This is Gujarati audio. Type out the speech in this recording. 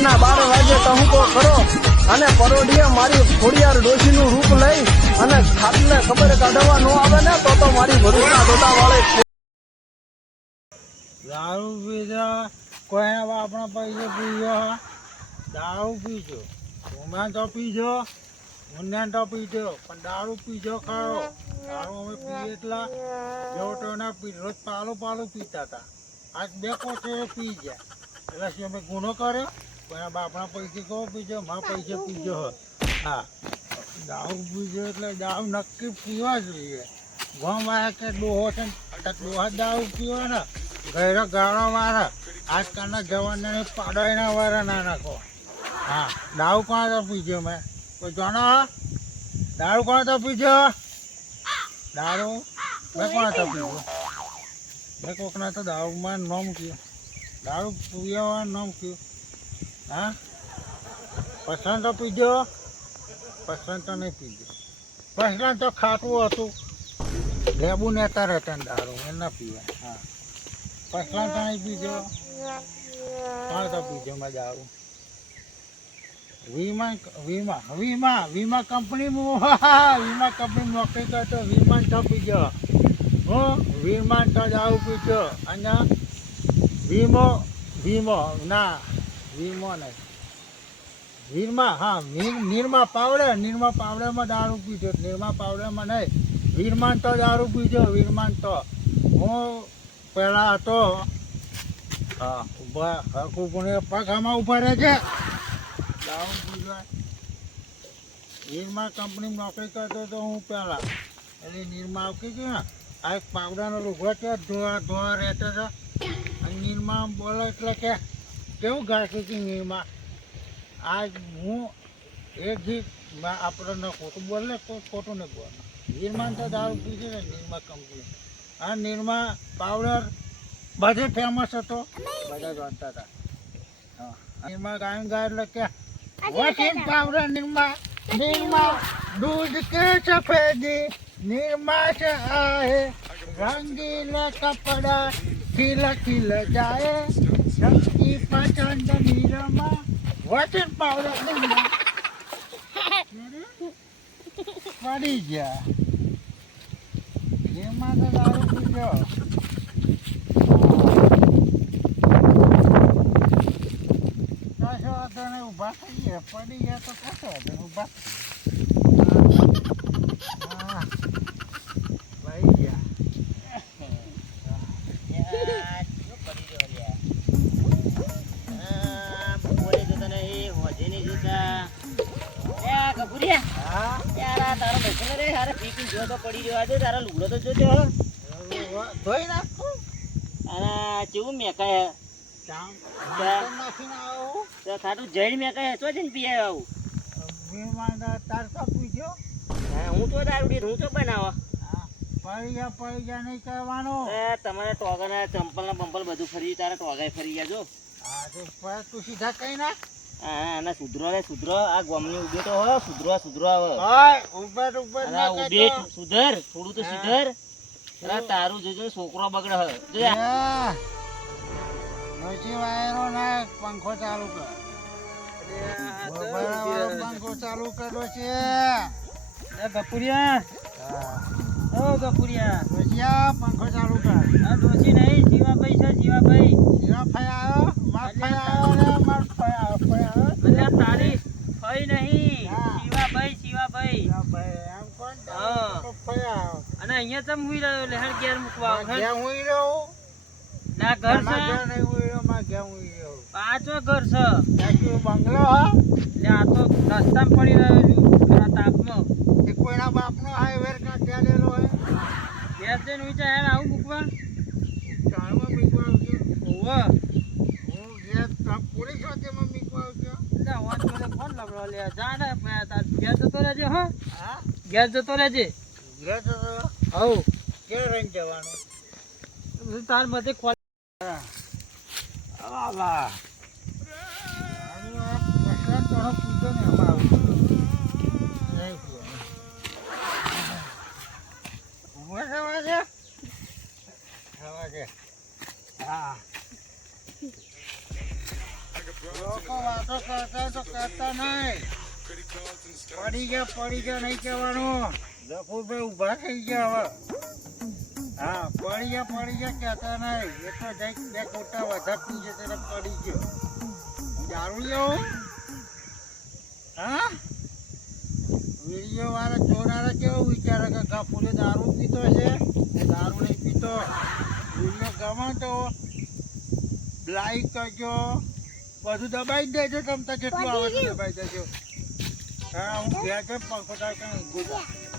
રાતના 12 વાગે ટહુકો કરો અને પરોઢીએ મારી ખોડિયાર ડોશીનું રૂપ લઈ અને ખાટલે ખબર કાઢવા ન આવે ને તો મારી ભરૂચના દોડા વાળે દારૂ પીધા કોઈને આપણા પૈસે પીજો દારૂ પીજો ઉમેન તો પીજો ઉન્યાન તો પીજો પણ દારૂ પીજો ખરો દારૂ અમે પીએ એટલા જેવો તો ના પી રોજ પાલું પીતા હતા આજ 2 કોઠે પી ગયા એટલે શું અમે ગુનો કર્યો કોઈના બાપના પૈસે કહો પીજો મારા પૈસે પીજો હા દારૂ પીજો એટલે દારૂ નક્કી પીવા જોઈએ ગોમાં કે ડોહો છે ડોહા દારૂ પીવા ને ગયરો ગાળો મારે આજકાલના જવાનને પાડોયના વાળા ના નાખો હા દારૂ કોણ તો પીજો મેં કોઈ જાણો દારૂ કોણ તો પીજો દારૂ મેં કોણ તો પીજો મેં કોકના તો દારૂમાં નામ કયું દારૂ પીવાનું નામ કયું હા પસંદ તો પીજો પસંદ તો નહીં પીજો પસંદ તો ખાટું હતું લેબુ નેતા રહેતા ને દારૂ એ ના પીવા હા પસલા તો નહીં પીજો કોણ તો પીજો મેં દારૂ વીમા કંપની નોકરી કરતો વીમા તો પીજો હું વીમા તો દારૂ પીજો અને વીમો ના વીમો નહીં નિરમા પાવડેમાં દારૂ પીજો નિરમા પાવડેમાં નહીં વીરમાન તો દારૂ પીજો વીરમાન તો હું પેલા હતો હા ઉભા પગ આમાં ઉભા રહે છે દારૂ પીવા નિરમા કંપની નોકરી કરતો તો હું પેલા એટલે નિરમા આવતી હતી ને આ એક પાવડાનો લુગડો છે ધોવા રહેતો હતો અને નિરમા બોલો એટલે કે કેવું ગાતી હતી નિરમા આજ હું એક જી આપણે ખોટું બોલે કોઈ ખોટું નહીં બોલે નિરમા તો દારૂ પીશે ને નિરમા કંપની આ નિરમા પાવડર બધે ફેમસ હતો બધા જાણતા હતા હા નિરમા ગાય એટલે કે વોશિંગ પાવડર નિરમા दूध के सफेदी निरमा से आए रंगीला कपड़ा खिला खिला जाए सबकी पसंद निरमा वॉशिंग पाउडर निरमा पड़ी गया निरमा तो दारू पीજો કશો વાંધો નહીં ઊભા થઈ ગયા પડી ગયા તો કશો વાંધો નહીં ઊભા લઈ ગયા બપોરે જોતા નહીં હોજે નહીં જોતા કપૂરિયા યાર આ તારો બેસો રે હારે પીકી જો તો પડી રહ્યો આજે તારા લુગડો તો જોજો ધોઈ નાખો અને કેવું મેકાય નાખીને આવું તો ખાટું જઈને મેકાય તો જઈને પી આવું તાર તો પૂછ્યો હું તો દારૂ હું તો બનાવો પડી ગયા નહીં કરવાનું તમારે ટોગાના ચંપલ ના બંપલ બધું ફરી તારા ટોગાય ફરી ગયા જો હા તો તું સીધા કઈ નાખ હા અને સુધરો આ ગોમની ઉભે તો હો સુધરો ઉપર સુધર થોડું તો સુધર તારું જોજો છોકરો બગડે હ નોચી વાયરો નાખ પંખો ચાલુ કર પંખો ચાલુ કર્યો છે ગપુરિયા ઓ ગપુરિયા નોચિયા પંખો ચાલુ કર આ ડોસી નહીં જીવાભાઈ છે જીવાભાઈ ફઈ આવ્યો માર ફઈ આવ્યો એટલે તારી ફઈ નહીં શિવાભાઈ એમ કોણ હા ફઈ આવ્યો અને અહીંયા તમ હુઈ રહ્યો લેહણ ઘેર મૂકવા ઘેર હુઈ રહ્યો ના ઘર છે નહીં હુઈ રહ્યો માં ઘેર હુઈ રહ્યો પાછો ઘર છે બંગલો હા એટલે આ તો રસ્તામાં પડી રહ્યો છું આ તાપમાં એ કોઈના બાપનો હાઈવેર કાઢ્યા લેલો હોય ઘેર જઈને વિચાર યાર આવું મૂકવા ચાલમાં મીકવા આવજો ઓવા હું ઘેર પોલીસ વાતેમાં મીકવા આવજો એટલે વાત મને ફોન લગડો લે જા ને તાર ઘેર જતો રહેજે હા હા ઘેર જતો રહેજે ઘેર તો હવ ક્યાં રહીને જવાનું તાર બધે ખોલ વાહ પસંદ થોડો પૂછો ને અમારું હા લોકો વાતો કરતા તો કરતા નહીં. પડી ગયા નહીં કહેવાનું. ગફુરભાઈ ઊભા થઈ ગયા હવે. હા, પડી ગયા કહેતા નહીં. એ તો જઈ બે ખોટા વધારે પીશે ત્યારે પડી ગયો. દારૂ લેવો? હા? વિડીયો વાળા જોનારા કેવું વિચારે કે ગફુરે દારૂ પીતો છે? એ દારૂ નહીં પીતો. વિડીયો ગમે તો લાઈક કરજો, બધું દબાઈ જ દેજો. તમતા જેટલું આવે છે દબાઈ દેજો. હા, હું ઘેર પંખો ઊંઘું છું.